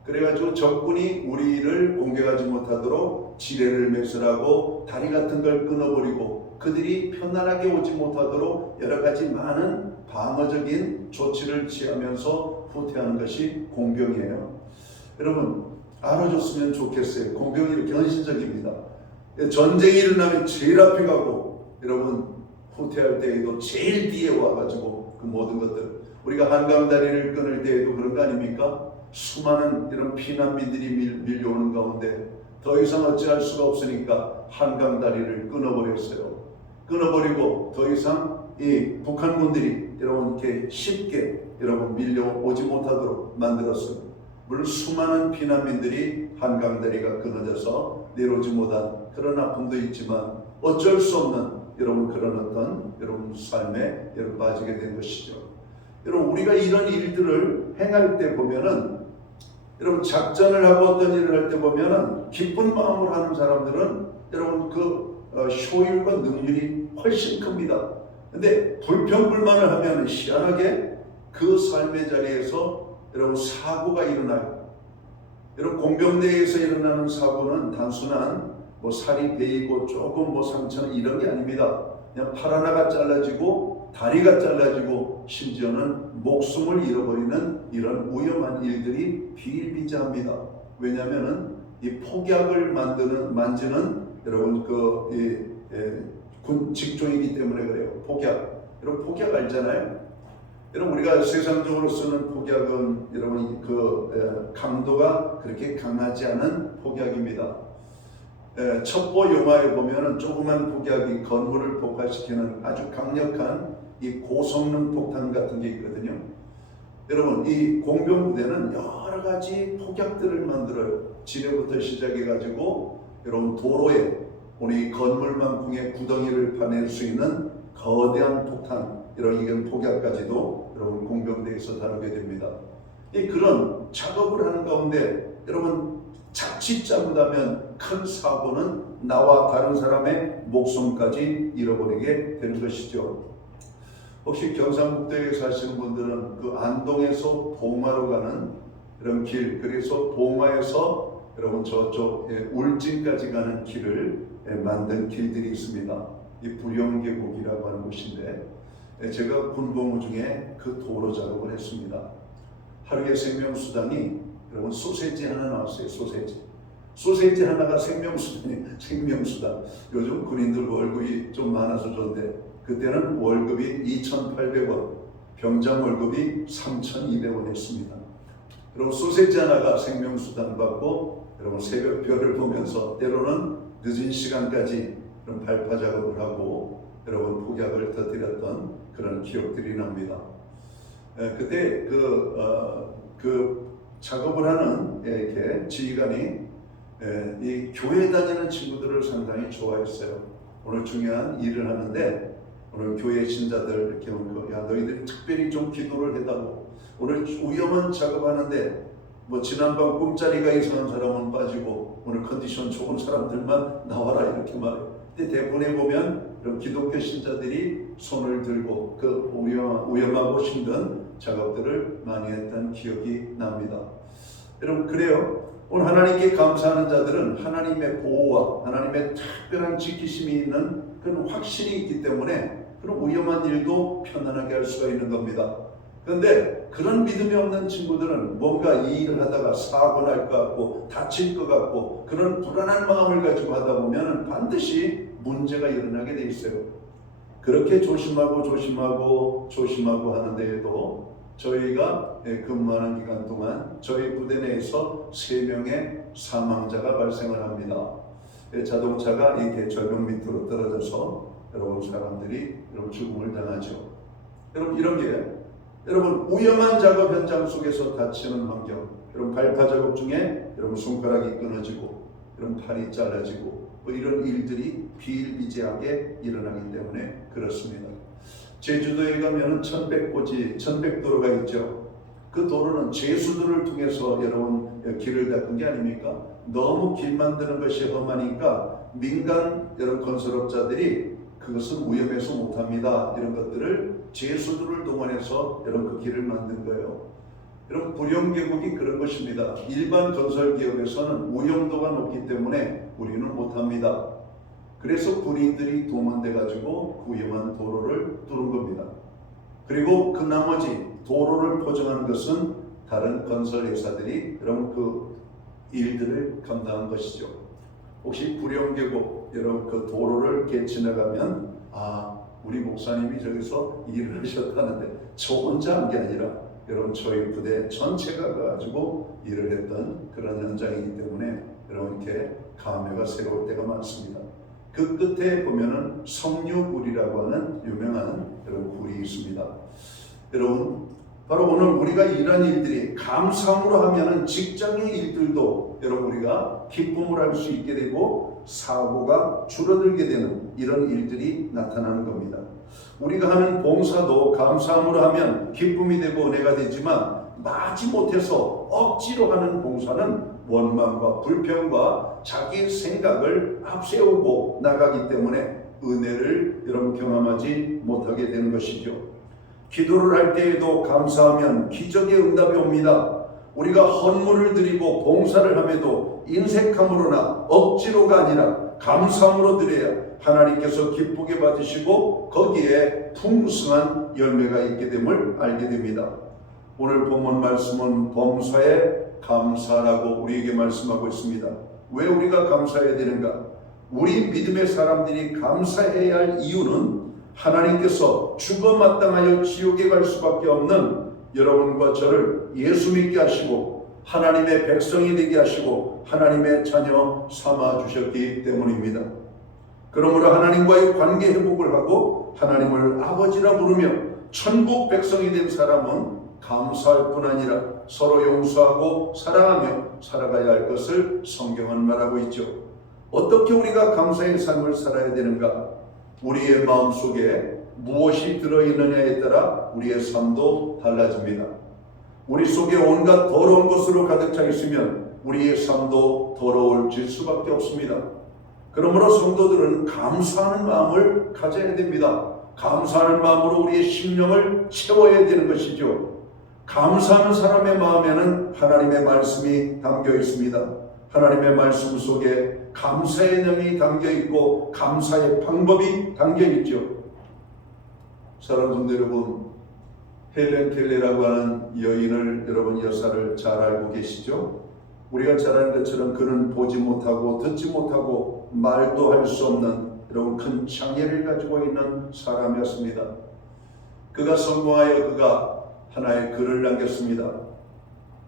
그래가지고 적군이 우리를 공격하지 못하도록 지뢰를 매설하고 다리 같은 걸 끊어버리고 그들이 편안하게 오지 못하도록 여러 가지 많은 방어적인 조치를 취하면서 후퇴하는 것이 공병이에요. 여러분 알아줬으면 좋겠어요. 공병이 이렇게 헌신적입니다. 전쟁이 일어나면 제일 앞에 가고 여러분 후퇴할 때에도 제일 뒤에 와가지고 그 모든 것들 우리가 한강다리를 끊을 때에도 그런 거 아닙니까? 수많은 이런 피난민들이 밀려오는 가운데 더 이상 어찌할 수가 없으니까 한강다리를 끊어버렸어요. 끊어버리고 더 이상 이 북한군들이 여러분 이렇게 쉽게 여러분 밀려오지 못하도록 만들었어요. 물론 수많은 피난민들이 한강다리가 끊어져서 내려오지 못한 그런 아픔도 있지만 어쩔 수 없는 여러분 그런 어떤 여러분 삶에 여러분 빠지게 된 것이죠. 여러분 우리가 이런 일들을 행할 때 보면은 여러분 작전을 하고 어떤 일을 할 때 보면은 기쁜 마음으로 하는 사람들은 여러분 그 효율과 능률이 훨씬 큽니다. 근데 불평불만을 하면 희한하게 그 삶의 자리에서 여러분 사고가 일어나요. 여러분 공병대에서 일어나는 사고는 단순한 뭐 살이 베이고 조금 뭐 상처는 이런 게 아닙니다. 그냥 팔 하나가 잘라지고 다리가 잘라지고 심지어는 목숨을 잃어버리는 이런 위험한 일들이 비일비재합니다. 왜냐하면은 이 폭약을 만지는 여러분 군 직종이기 때문에 그래요. 폭약. 여러분 폭약 알잖아요. 여러분 우리가 세상적으로 쓰는 폭약은 여러분 그 강도가 그렇게 강하지 않은 폭약입니다. 첩보 영화에 보면은 조그만 폭약이 건물을 폭발시키는 아주 강력한 이 고성능 폭탄 같은 게 있거든요. 여러분, 이 공병부대는 여러 가지 폭약들을 만들어요. 지뢰부터 시작해가지고 여러분 도로에 우리 건물만큼의 구덩이를 파낼 수 있는 거대한 폭탄, 이런 폭약까지도 여러분 공병대에서 다루게 됩니다. 그런 작업을 하는 가운데 여러분 자칫 잘못하면 큰 사고는 나와 다른 사람의 목숨까지 잃어버리게 되는 것이죠. 혹시 경상북도에 사시는 분들은 그 안동에서 봉화로 가는 이런 길, 그래서 봉화에서 여러분 저쪽 울진까지 가는 길을 만든 길들이 있습니다. 이 부령계곡이라고 하는 곳인데 제가 군복무 중에 그 도로 작업을 했습니다. 하루에 생명수당이 여러분 소세지 하나 나왔어요. 소세지 하나가 생명수당. 요즘 군인들 월급이 좀 많아서 그런데 그때는 월급이 2,800원, 병장 월급이 3,200원 했습니다. 여러분 소세지 하나가 생명수당 받고 여러분 새벽별을 보면서 때로는 늦은 시간까지 그런 발파 작업을 하고 여러분 폭약을 터뜨렸던 그런 기억들이 납니다. 그때 그 작업을 하는 이렇게 지휘관이 이 교회 다니는 친구들을 상당히 좋아했어요. 오늘 중요한 일을 하는데 오늘 교회 신자들 이렇게 오면 야 너희들 특별히 좀 기도를 해달라고. 오늘 위험한 작업하는데 뭐 지난밤 꿈자리가 이상한 사람은 빠지고 오늘 컨디션 좋은 사람들만 나와라 이렇게 말해요. 근데 대부분에 보면 이런 기독교 신자들이 손을 들고 그 위험하고 힘든 작업들을 많이 했던 기억이 납니다. 여러분 그래요. 오늘 하나님께 감사하는 자들은 하나님의 보호와 하나님의 특별한 지키심이 있는 그런 확신이 있기 때문에 그런 위험한 일도 편안하게 할 수가 있는 겁니다. 그런데 그런 믿음이 없는 친구들은 뭔가 이 일을 하다가 사고 날 것 같고 다칠 것 같고 그런 불안한 마음을 가지고 하다 보면 반드시 문제가 일어나게 돼 있어요. 그렇게 조심하고 하는데에도 저희가 근무하는 기간 동안 저희 부대 내에서 3명의 사망자가 발생을 합니다. 자동차가 이렇게 절벽 밑으로 떨어져서 여러분 사람들이 죽음을 당하죠. 여러분 이런 게 여러분 위험한 작업 현장 속에서 다치는 환경, 여러분 발파 작업 중에 여러분 손가락이 끊어지고 여러분 팔이 잘라지고 뭐 이런 일들이 비일비재하게 일어나기 때문에 그렇습니다. 제주도에 가면은 1100도로가 있죠. 그 도로는 제수도를 통해서 여러분 길을 닦은 게 아닙니까? 너무 길 만드는 것이 험하니까 민간 여러분 건설업자들이 그것은 위험해서 못합니다. 이런 것들을 제수도를 동원해서 여러분 그 길을 만든 거예요. 여러분 부령계곡이 그런 것입니다. 일반 건설기업에서는 위험도가 높기 때문에 우리는 못합니다. 그래서 군인들이 동원돼 가지고 그 위험한 도로를 뚫은 겁니다. 그리고 그 나머지 도로를 포장하는 것은 다른 건설회사들이 여러분 그 일들을 감당한 것이죠. 혹시 부령계곡 여러분 그 도로를 이렇게 지나가면 우리 목사님이 저기서 일을 하셨다는데 저 혼자 한 게 아니라 여러분 저희 부대 전체가 가지고 일을 했던 그런 현장이기 때문에 여러분 이렇게 감회가 새로울 때가 많습니다. 그 끝에 보면은 성류굴이라고 하는 유명한 여러분 굴이 있습니다. 여러분 바로 오늘 우리가 일한 일들이 감사함으로 하면은 직장의 일들도 여러분 우리가 기쁨을 할 수 있게 되고 사고가 줄어들게 되는 이런 일들이 나타나는 겁니다. 우리가 하는 봉사도 감사함으로 하면 기쁨이 되고 은혜가 되지만 마지못해서 억지로 하는 봉사는 원망과 불평과 자기 생각을 앞세우고 나가기 때문에 은혜를 여러분 경험하지 못하게 되는 것이죠. 기도를 할 때에도 감사하면 기적의 응답이 옵니다. 우리가 헌물을 드리고 봉사를 함에도 인색함으로나 억지로가 아니라 감사함으로 드려야 하나님께서 기쁘게 받으시고 거기에 풍성한 열매가 있게 됨을 알게 됩니다. 오늘 본문 말씀은 범사에 감사라고 우리에게 말씀하고 있습니다. 왜 우리가 감사해야 되는가? 우리 믿음의 사람들이 감사해야 할 이유는 하나님께서 죽어 마땅하여 지옥에 갈 수밖에 없는 여러분과 저를 예수 믿게 하시고 하나님의 백성이 되게 하시고 하나님의 자녀 삼아 주셨기 때문입니다. 그러므로 하나님과의 관계 회복을 하고 하나님을 아버지라 부르며 천국 백성이 된 사람은 감사할 뿐 아니라 서로 용서하고 사랑하며 살아가야 할 것을 성경은 말하고 있죠. 어떻게 우리가 감사의 삶을 살아야 되는가? 우리의 마음속에 무엇이 들어있느냐에 따라 우리의 삶도 달라집니다. 우리 속에 온갖 더러운 것으로 가득 차 있으면 우리의 삶도 더러워질 수밖에 없습니다. 그러므로 성도들은 감사하는 마음을 가져야 됩니다. 감사하는 마음으로 우리의 심령을 채워야 되는 것이죠. 감사하는 사람의 마음에는 하나님의 말씀이 담겨 있습니다. 하나님의 말씀 속에 감사의 능이 담겨 있고 감사의 방법이 담겨 있죠. 사랑하는 성도 여러분, 헬렌 켈레라고 하는 여인을, 여러분 여사를 잘 알고 계시죠? 우리가 잘 아는 것처럼 그는 보지 못하고 듣지 못하고 말도 할 수 없는 여러분 큰 장애를 가지고 있는 사람이었습니다. 그가 성공하여 그가 하나의 글을 남겼습니다.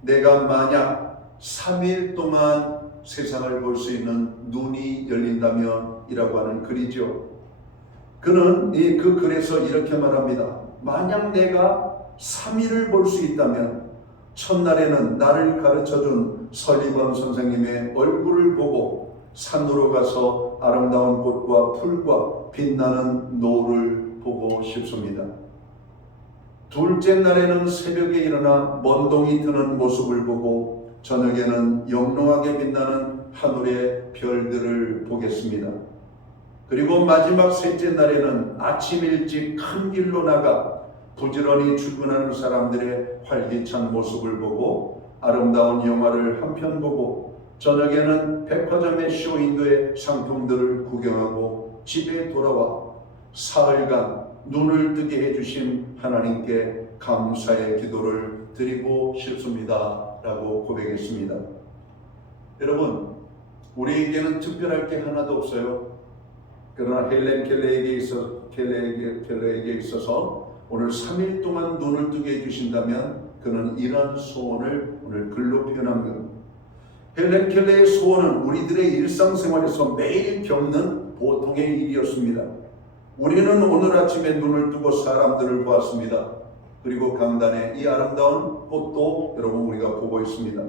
내가 만약 3일 동안 세상을 볼 수 있는 눈이 열린다면 이라고 하는 글이죠. 그는 그 글에서 이렇게 말합니다. 만약 내가 3일을 볼 수 있다면 첫날에는 나를 가르쳐준 설리번 선생님의 얼굴을 보고 산으로 가서 아름다운 꽃과 풀과 빛나는 노을을 보고 싶습니다. 둘째 날에는 새벽에 일어나 먼동이 트는 모습을 보고 저녁에는 영롱하게 빛나는 하늘의 별들을 보겠습니다. 그리고 마지막 셋째 날에는 아침 일찍 큰 길로 나가 부지런히 출근하는 사람들의 활기찬 모습을 보고 아름다운 영화를 한 편 보고 저녁에는 백화점의 쇼윈도의 상품들을 구경하고 집에 돌아와 사흘간 눈을 뜨게 해주신 하나님께 감사의 기도를 드리고 싶습니다 라고 고백했습니다. 여러분, 우리에게는 특별할 게 하나도 없어요. 그러나 헬렌 켈러에게 있어서 오늘 3일 동안 눈을 뜨게 해주신다면 그는 이런 소원을 오늘 글로 표현한 겁니다. 헬렌 켈러의 소원은 우리들의 일상생활에서 매일 겪는 보통의 일이었습니다. 우리는 오늘 아침에 눈을 뜨고 사람들을 보았습니다. 그리고 강단에 이 아름다운 꽃도 여러분 우리가 보고 있습니다.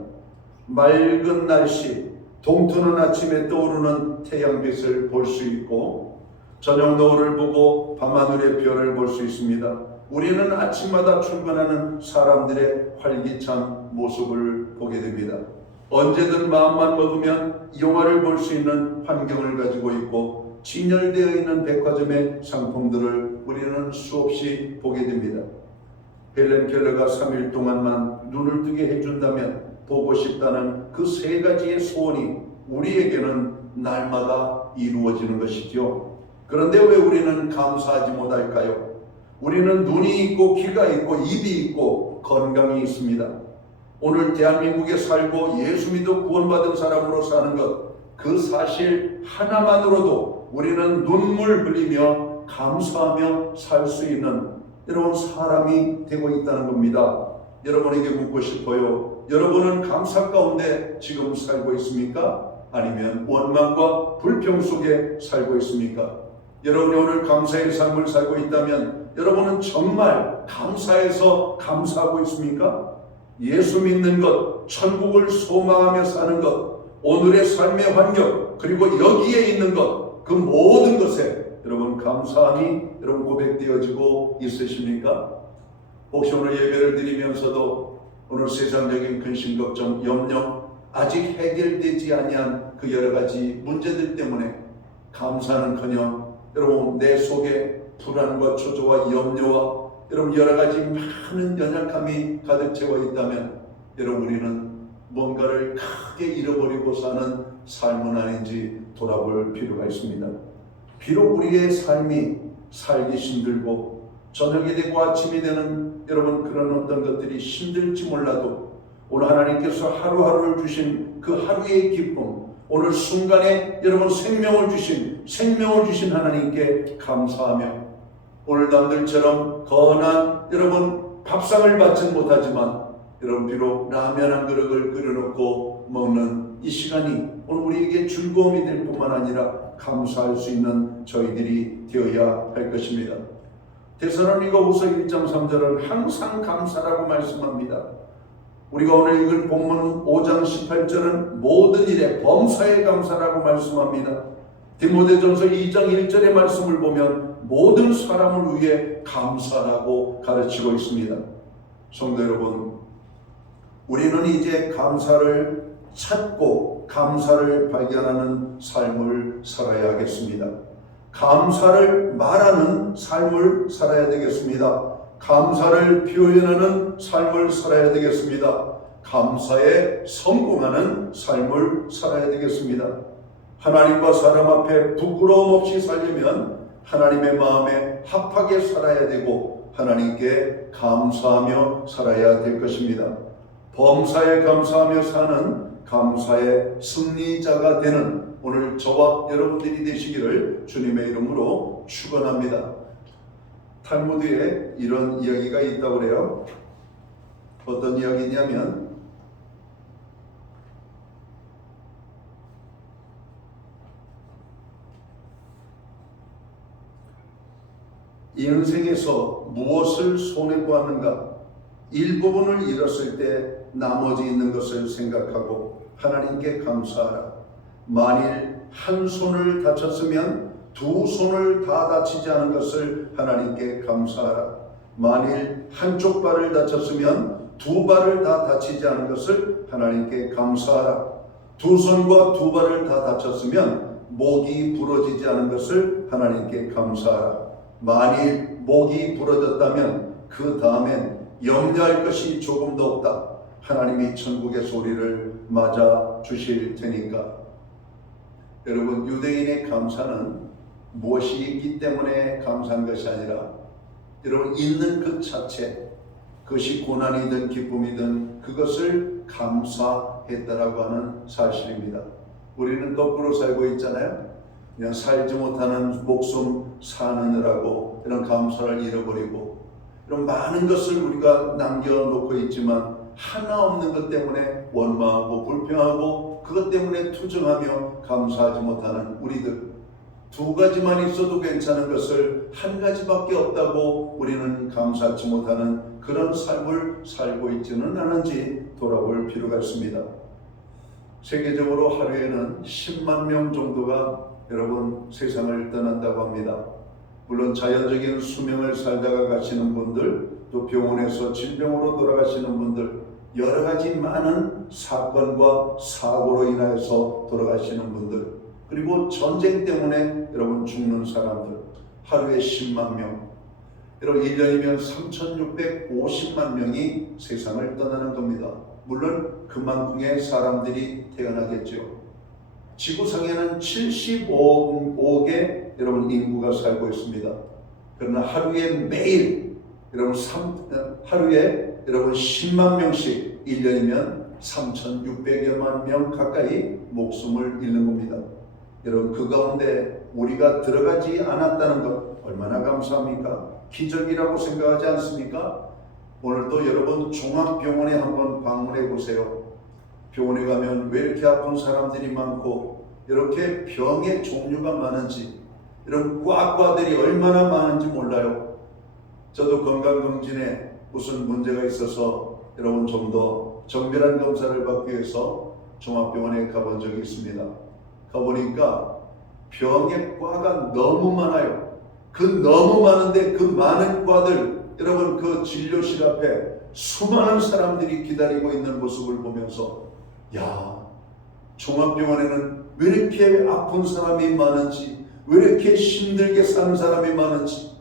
맑은 날씨, 동트는 아침에 떠오르는 태양빛을 볼 수 있고 저녁 노을을 보고 밤하늘의 별을 볼 수 있습니다. 우리는 아침마다 출근하는 사람들의 활기찬 모습을 보게 됩니다. 언제든 마음만 먹으면 영화를 볼 수 있는 환경을 가지고 있고 진열되어 있는 백화점의 상품들을 우리는 수없이 보게 됩니다. 헬렌 켈러가 3일 동안만 눈을 뜨게 해준다면 보고 싶다는 그 세 가지의 소원이 우리에게는 날마다 이루어지는 것이죠. 그런데 왜 우리는 감사하지 못할까요? 우리는 눈이 있고 귀가 있고 입이 있고 건강이 있습니다. 오늘 대한민국에 살고 예수 믿어 구원받은 사람으로 사는 것, 그 사실 하나만으로도 우리는 눈물 흘리며 감사하며 살 수 있는 여러분 사람이 되고 있다는 겁니다. 여러분에게 묻고 싶어요. 여러분은 감사 가운데 지금 살고 있습니까? 아니면 원망과 불평 속에 살고 있습니까? 여러분이 오늘 감사의 삶을 살고 있다면 여러분은 정말 감사해서 감사하고 있습니까? 예수 믿는 것, 천국을 소망하며 사는 것, 오늘의 삶의 환경, 그리고 여기에 있는 것, 그 모든 것에 여러분 감사함이 여러분 고백되어지고 있으십니까? 혹시 오늘 예배를 드리면서도 오늘 세상적인 근심, 걱정, 염려, 아직 해결되지 아니한 그 여러 가지 문제들 때문에 감사는커녕 여러분 내 속에 불안과 초조와 염려와 여러분 여러 가지 많은 연약함이 가득 채워 있다면 여러분 우리는 뭔가를 크게 잃어버리고 사는 삶은 아닌지 돌아볼 필요가 있습니다. 비록 우리의 삶이 살기 힘들고 저녁이 되고 아침이 되는 여러분 그런 어떤 것들이 힘들지 몰라도 오늘 하나님께서 하루하루를 주신 그 하루의 기쁨, 오늘 순간에 여러분 생명을 주신 하나님께 감사하며 오늘 남들처럼 거한 여러분 밥상을 받지 못하지만 여러분 비록 라면 한 그릇을 끓여놓고 먹는 이 시간이 오늘 우리에게 즐거움이 될 뿐만 아니라 감사할 수 있는 저희들이 되어야 할 것입니다. 데살로니가후서 1장 3절은 항상 감사라고 말씀합니다. 우리가 오늘 읽을 본문 5장 18절은 모든 일에 범사에 감사라고 말씀합니다. 디모데전서 2장 1절의 말씀을 보면 모든 사람을 위해 감사라고 가르치고 있습니다. 성도 여러분, 우리는 이제 감사를 찾고 감사를 발견하는 삶을 살아야 하겠습니다. 감사를 말하는 삶을 살아야 되겠습니다. 감사를 표현하는 삶을 살아야 되겠습니다. 감사에 성공하는 삶을 살아야 되겠습니다. 하나님과 사람 앞에 부끄러움 없이 살려면 하나님의 마음에 합하게 살아야 되고 하나님께 감사하며 살아야 될 것입니다. 범사에 감사하며 사는 감사의 승리자가 되는 오늘 저와 여러분들이 되시기를 주님의 이름으로 축원합니다. 탈무드에 이런 이야기가 있다고 그래요. 어떤 이야기냐면 인생에서 무엇을 손해보았는가? 일부분을 잃었을 때 나머지 있는 것을 생각하고 하나님께 감사하라. 만일 한 손을 다쳤으면 두 손을 다 다치지 않은 것을 하나님께 감사하라. 만일 한쪽 발을 다쳤으면 두 발을 다 다치지 않은 것을 하나님께 감사하라. 두 손과 두 발을 다 다쳤으면 목이 부러지지 않은 것을 하나님께 감사하라. 만일 목이 부러졌다면 그 다음엔 염려할 것이 조금도 없다. 하나님이 천국의 소리를 맞아 주실 테니까. 여러분, 유대인의 감사는 무엇이 있기 때문에 감사한 것이 아니라 여러분 있는 그 자체, 그것이 고난이든 기쁨이든 그것을 감사했다라고 하는 사실입니다. 우리는 거꾸로 살고 있잖아요. 그냥 살지 못하는 목숨 사느라고 이런 감사를 잃어버리고 이런 많은 것을 우리가 남겨놓고 있지만 하나 없는 것 때문에 원망하고 불평하고 그것 때문에 투정하며 감사하지 못하는 우리들. 두 가지만 있어도 괜찮은 것을 한 가지밖에 없다고 우리는 감사하지 못하는 그런 삶을 살고 있지는 않은지 돌아볼 필요가 있습니다. 세계적으로 하루에는 10만 명 정도가 여러분 세상을 떠난다고 합니다. 물론 자연적인 수명을 살다가 가시는 분들, 또 병원에서 질병으로 돌아가시는 분들, 여러 가지 많은 사건과 사고로 인하여서 돌아가시는 분들, 그리고 전쟁 때문에 여러분 죽는 사람들, 하루에 10만 명, 여러분 1년이면 3,650만 명이 세상을 떠나는 겁니다. 물론 그만큼의 사람들이 태어나겠죠. 지구상에는 75억의 여러분 인구가 살고 있습니다. 그러나 하루에 매일 여러분 하루에 여러분 10만 명씩 1년이면 3,600여만 명 가까이 목숨을 잃는 겁니다. 여러분 그 가운데 우리가 들어가지 않았다는 것 얼마나 감사합니까? 기적이라고 생각하지 않습니까? 오늘도 여러분 종합병원에 한번 방문해 보세요. 병원에 가면 왜 이렇게 아픈 사람들이 많고 이렇게 병의 종류가 많은지, 이런 과과들이 얼마나 많은지 몰라요. 저도 건강검진에 무슨 문제가 있어서 여러분 좀 더 정밀한 검사를 받기 위해서 종합병원에 가본 적이 있습니다. 가보니까 병의 과가 너무 많아요. 그 너무 많은데 그 많은 과들, 여러분 그 진료실 앞에 수많은 사람들이 기다리고 있는 모습을 보면서 야, 종합병원에는 왜 이렇게 아픈 사람이 많은지, 왜 이렇게 힘들게 사는 사람이 많은지,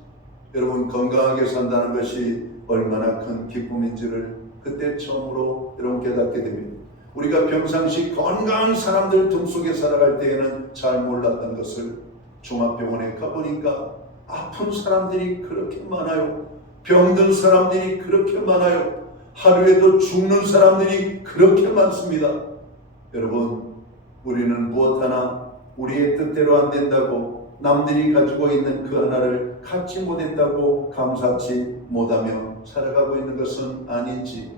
여러분 건강하게 산다는 것이 얼마나 큰 기쁨인지를 그때 처음으로 여러분 깨닫게 됩니다. 우리가 평상시 건강한 사람들 등 속에 살아갈 때에는 잘 몰랐던 것을 종합병원에 가보니까 아픈 사람들이 그렇게 많아요. 병든 사람들이 그렇게 많아요. 하루에도 죽는 사람들이 그렇게 많습니다. 여러분, 우리는 무엇 하나 우리의 뜻대로 안 된다고, 남들이 가지고 있는 그 하나를 갖지 못했다고 감사치 못하며 살아가고 있는 것은 아닌지,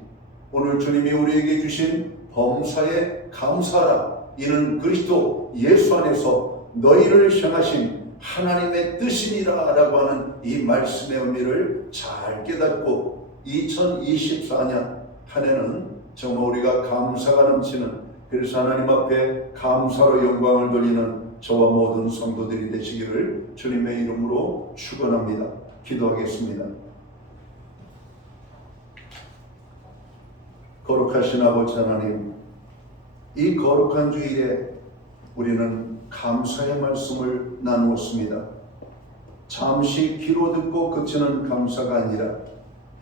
오늘 주님이 우리에게 주신 범사에 감사하라, 이는 그리스도 예수 안에서 너희를 향하신 하나님의 뜻이니라 라고 하는 이 말씀의 의미를 잘 깨닫고 2024년 한 해는 정말 우리가 감사가 넘치는, 그래서 하나님 앞에 감사로 영광을 돌리는 저와 모든 성도들이 되시기를 주님의 이름으로 축원합니다. 기도하겠습니다. 거룩하신 아버지 하나님, 이 거룩한 주일에 우리는 감사의 말씀을 나누었습니다. 잠시 귀로 듣고 그치는 감사가 아니라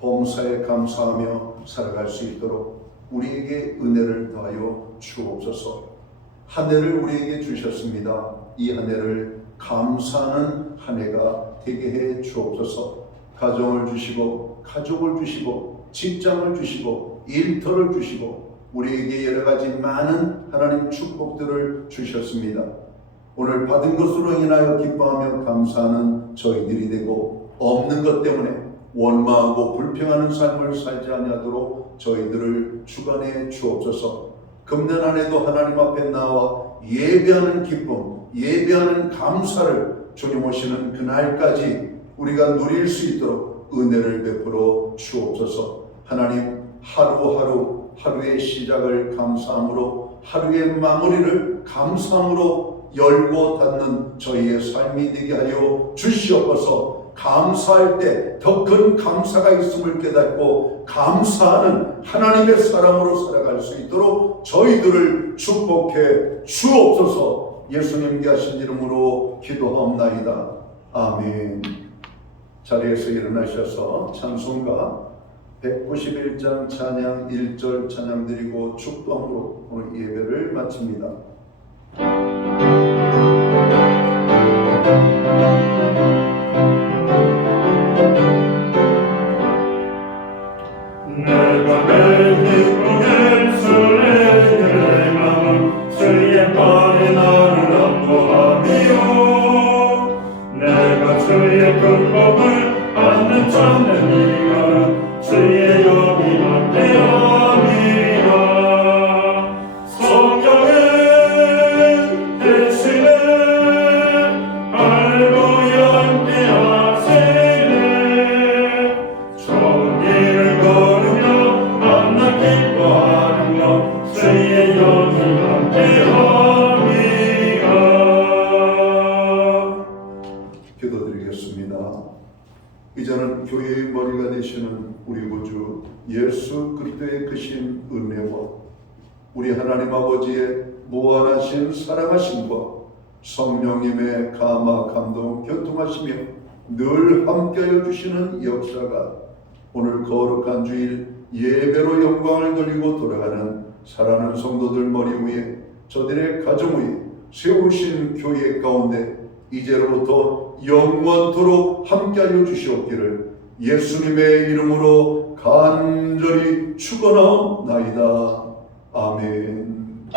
범사에 감사하며 살아갈 수 있도록 우리에게 은혜를 더하여 주옵소서. 한 해를 우리에게 주셨습니다. 이 한 해를 감사하는 한 해가 되게 해 주옵소서. 가정을 주시고 가족을 주시고 직장을 주시고 일터를 주시고 우리에게 여러 가지 많은 하나님 축복들을 주셨습니다. 오늘 받은 것으로 인하여 기뻐하며 감사하는 저희들이 되고, 없는 것 때문에 원망하고 불평하는 삶을 살지 아니하도록 저희들을 주관해 주옵소서. 금년 안에도 하나님 앞에 나와 예배하는 기쁨, 예배하는 감사를 주님 오시는 그날까지 우리가 누릴 수 있도록 은혜를 베풀어 주옵소서. 하나님, 하루의 시작을 감사함으로, 하루의 마무리를 감사함으로 열고 닫는 저희의 삶이 되게 하여 주시옵소서. 감사할 때 더 큰 감사가 있음을 깨닫고 감사하는 하나님의 사람으로 살아갈 수 있도록 저희들을 축복해 주옵소서. 예수님께 하신 이름으로 기도하옵나이다. 아멘. 자리에서 일어나셔서 찬송가 191장 찬양 1절 찬양 드리고 축도함으로 오늘 예배를 마칩니다. 내가 내 기쁨을 술래의 마음 주의 발에 나를 안보하며 내가 주의 큰 법을 받는 참된 이 걸음 주의 영이 함께함이라. 성령의 대신에 할렐루야 함께하시네. 좋은 길을 걸으며 밤낮 기뻐하며 주의 영이 함께함이라. 기도드리겠습니다. 이제는 교회의 머리가 되시는 우리 구주 예수 그리스도의 크신 은혜와 우리 하나님 아버지의 무한하신 사랑하심과 성령님의 감화 감동 교통하시며 늘 함께하여 주시는 역사가 오늘 거룩한 주일 예배로 영광을 돌리고 돌아가는 사랑하는 성도들 머리 위에, 저들의 가정 위에 세우신 교회 가운데 이제로부터 영원토록 함께하여 주시옵기를 예수님의 이름으로 간절히 축원하옵나이다. 아멘.